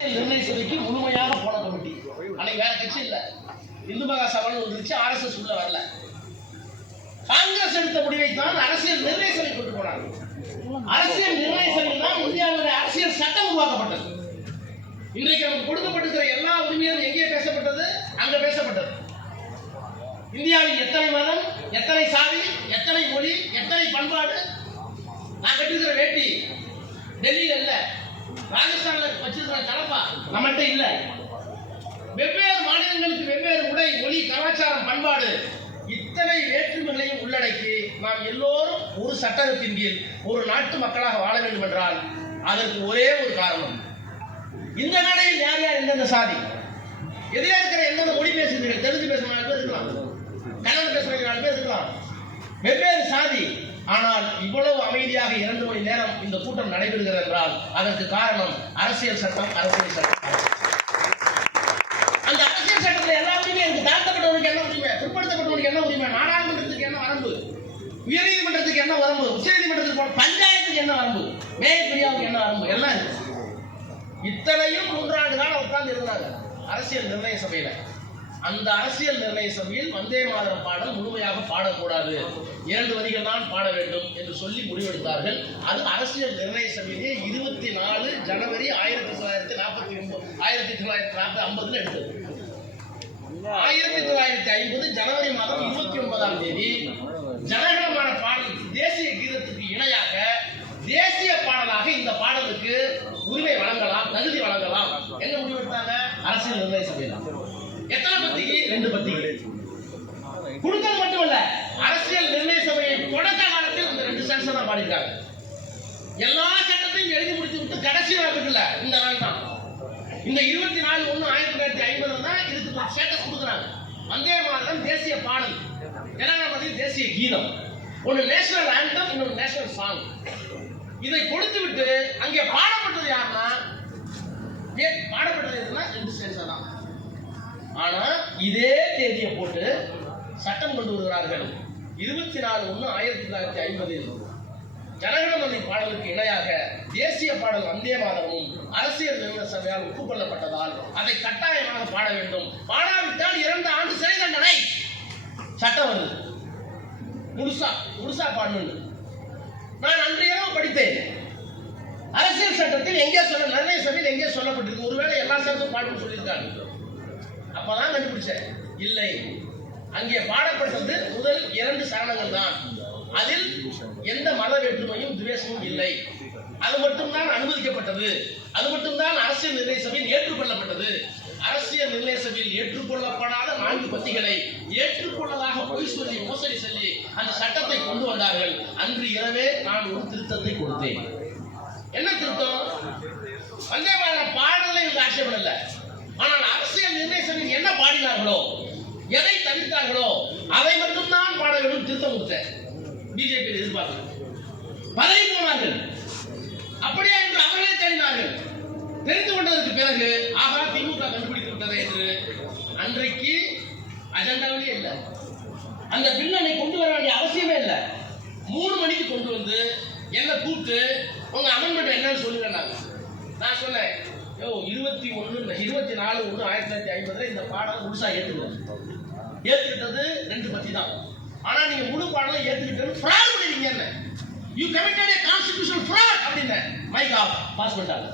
நிர்ணயிச்சதுக்கு முழுமையாக போன கமிட்டி. அன்னைக்கு வேற கட்சி இல்ல, இந்து மகா சபைன்னு வந்துருச்சு, ஆர்எஸ்எஸ் உள்ள வரல. காங்கிரஸ் எடுத்த முடிவை தான் அரசியல் நிர்ணய சபை கொண்டு போனாங்க. அரசியல் நிர்ணய சபையில் தான் இந்தியாவுடைய அரசியல் சட்டம் உருவாக்கப்பட்டது. இன்றைக்கு நமக்கு கொடுக்கப்பட்டிருக்கிற எல்லா உரிமையும் எங்கே பேசப்பட்டது? அங்க பேசப்பட்டது. இந்தியாவில் எத்தனை மதம், எத்தனை சாதி, எத்தனை மொழி, எத்தனை பண்பாடு. நான் கட்டிருக்கிற வேட்டி டெல்லியில இல்ல, ராஜஸ்தான்ல வச்சிருக்கிற தலப்பா நம்மகிட்ட இல்ல. வெவ்வேறு மாநிலங்களுக்கு வெவ்வேறு உடை, மொழி, கலாச்சாரம், பண்பாடு, இத்தனை வேற்றுமைகளையும் உள்ளடக்கி நாம் எல்லோரும் ஒரு சட்டத்தின் கீழ் ஒரு நாட்டு மக்களாக வாழ வேண்டும் என்றால் அதற்கு ஒரே ஒரு காரணம். இந்த நாடையில் யார் யார் எந்தெந்த சாதி, எதிரே இருக்கிற எந்தெந்த மொழி பேசுகிறீர்கள், தெலுங்கு பேசுகிற 4 பேர் இருக்கலாம், கன்னடம் பேசுகிற 4 பேர் இருக்கலாம், வெவ்வேறு சாதி. ஆனால் இவ்வளவு அமைதியாக 2 மணி நேரம் இந்த கூட்டம் நடைபெறுகிறது என்றால் அதற்கு காரணம் அரசியல் சட்டம், அரசியல் சட்டம். அந்த அரசியல் சட்டத்தில் எல்லா உரிமையும் இருக்கு. தாழ்த்தப்பட்டவனுக்கு என்ன உரிமை, பிற்படுத்தப்பட்டவனுக்கு என்ன உரிமை, நாடாளுமன்றத்துக்கு என்ன வரம்பு, உயர்நீதிமன்றத்துக்கு என்ன வரம்பு, உச்சநீதிமன்றத்துக்கு, பஞ்சாயத்துக்கு என்ன வரம்பு, மேயர் பிரியாவுக்கு என்ன வரம்பு, எல்லாம் இருக்கு. இத்தனையும் 3 ஆண்டு காலம் உட்கார்ந்து இருந்தாங்க அரசியல் நிர்ணய சபையில. அந்த அரசியல் நிர்ணய சபையில் வந்தே மாதரம் பாடல் முழுமையாக பாடக்கூடாது, 2 வரிகள் தான் பாட வேண்டும் என்று சொல்லி முடிவெடுத்தார்கள். அது அரசியல் நிர்ணய சபையிலே 24 ஜனவரி 1950 எடுத்தது. 1950 ஜனவரி மாதம் 29ஆம் தேதி ஜனகணமான பாடல் தேசிய கீதத்துக்கு இணையாக தேசிய பாடலாக இந்த பாடலுக்கு உரிமை வழங்கலாம், தகுதி வழங்கலாம் என்ன முடிவெடுத்தாங்க அரசியல் நிர்ணய சபையில். எத்தனை பத்திரிகை? 2 பத்திரிகை கொடுத்தது மட்டுமல்ல, அரசியல் நிர்ணய சபையை தொடக்க காலத்தில் இந்த 2 சென்ஸ் தான் பாடிட்டாங்க. எல்லா சட்டத்தையும் எழுதி முடித்து விட்டு கடைசி நாட்கள்ல இந்த நாள் தான், இந்த 24/1/1950 தான் இதுக்கு ஸ்டேட்டஸ் கொடுக்குறாங்க. வந்தே மாதரம் தேசிய பாடல், ஜனகணமன தேசிய கீதம், ஒன்று நேஷனல் ஆந்தம், இன்னொரு நேஷனல் சாங். இதை கொடுத்து விட்டு அங்கே பாடப்பட்டது யாருன்னா, பாடப்பட்டது எதுனா 2 சென்ஸ் தான். ஆனா இதே தேதியை போட்டு சட்டம் கொண்டு வருகிறார்கள். 24/1/1950 ஜனகணமன பாடலுக்கு இணையாக தேசிய பாடல் வந்தே மாதரமும் அரசியல் நிர்ணய சபையால் ஒப்புக்கொள்ளப்பட்டதால் அதை கட்டாயமாக பாட வேண்டும், பாடாவிட்டால் 2 ஆண்டு சிறை தண்டனை. சட்டம் வருது, முழுசா பாடணும். நான் அன்றையெல்லாம் படித்தேன். அரசியல் சட்டத்தில் எங்கே சொல்ல, நிர்ணய சபையில் எங்கே சொல்லப்பட்டிருக்கு, ஒருவேளை எல்லா சட்டமும் பாடணும்னு சொல்லியிருக்காங்க. அப்பதான் கண்டுபிடிச்சேன், இல்லை, அங்கே பாடப்பட்டது முதல் 2 சரணங்கள் தான். அதில் எந்த மத வேற்றுமையும் துவேஷமும் இல்லை. அது மட்டும்தான் அனுமதிக்கப்பட்டது, அது மட்டும்தான் அரசியல் நிர்ணய சபையில் ஏற்றுக்கொள்ளப்பட்டது. அரசியல் நிர்ணய சபையில் ஏற்றுக்கொள்ளப்படாத 4 பத்திகளை ஏற்றுக்கொள்ளதாக பொய் சொல்லி மோசடி சொல்லி அந்த சட்டத்தை கொண்டு வந்தார்கள். அன்று இரவே நான் ஒரு திருத்தத்தை கொடுத்தேன். என்ன திருத்தம்? வந்தே மாதரம் பாடலை ஆட்சேபம் இல்லை, ஆனால் அரசியல் நிர்ணய சபையில் என்ன பாடினார்களோ, எதை தவிர்த்தார்களோ அதை மட்டும்தான் பாட வேண்டும் திருத்தம் கொடுத்தேன். பிஜேபி எதிர்பார்த்து பதவி போனார்கள். அப்படியே என்று அவர்களே தேடினார்கள். தெரிந்து கொண்டதற்கு பிறகு ஆகா திமுக கண்டுபிடித்து விட்டது என்று அன்றைக்கு அஜெண்டாவிலே இல்லை. அந்த பின்னணி கொண்டு வர வேண்டிய அவசியமே இல்லை. 3 மணிக்கு கொண்டு வந்து என்ன கூப்பிட்டு உங்க அமெண்ட்மெண்ட் என்னன்னு சொல்லுங்க. நான் சொன்னேன், 24/1/1950 இந்த பாடம் முழுசா ஏத்துக்கிட்டது 2 பத்தி தான். ஆனா நீங்க முழு பாடலை ஏத்துக்கிட்டது ஃப்ராட் பண்ணிருக்கீங்க, you committed a constitutional fraud அப்படின்னு மைக் ஆஃப் பாஸ் பண்ணிட்டாங்க.